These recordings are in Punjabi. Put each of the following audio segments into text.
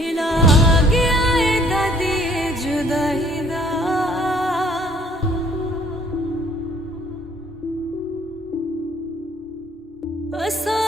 ਹਿਲਾ ਗਿਆ ਏ ਕਦੇ ਜੁਦਾਈ ਦਾ। ਅਸਾਂ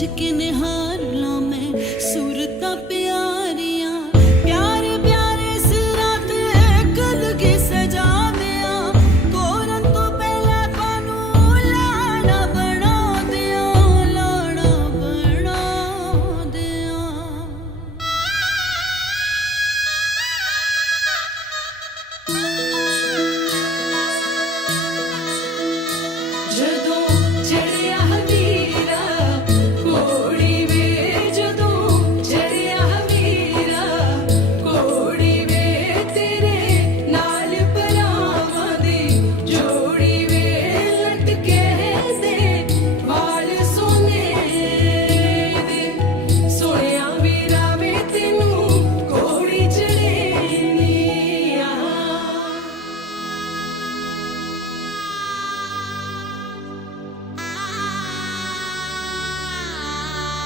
chicken, huh?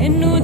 en un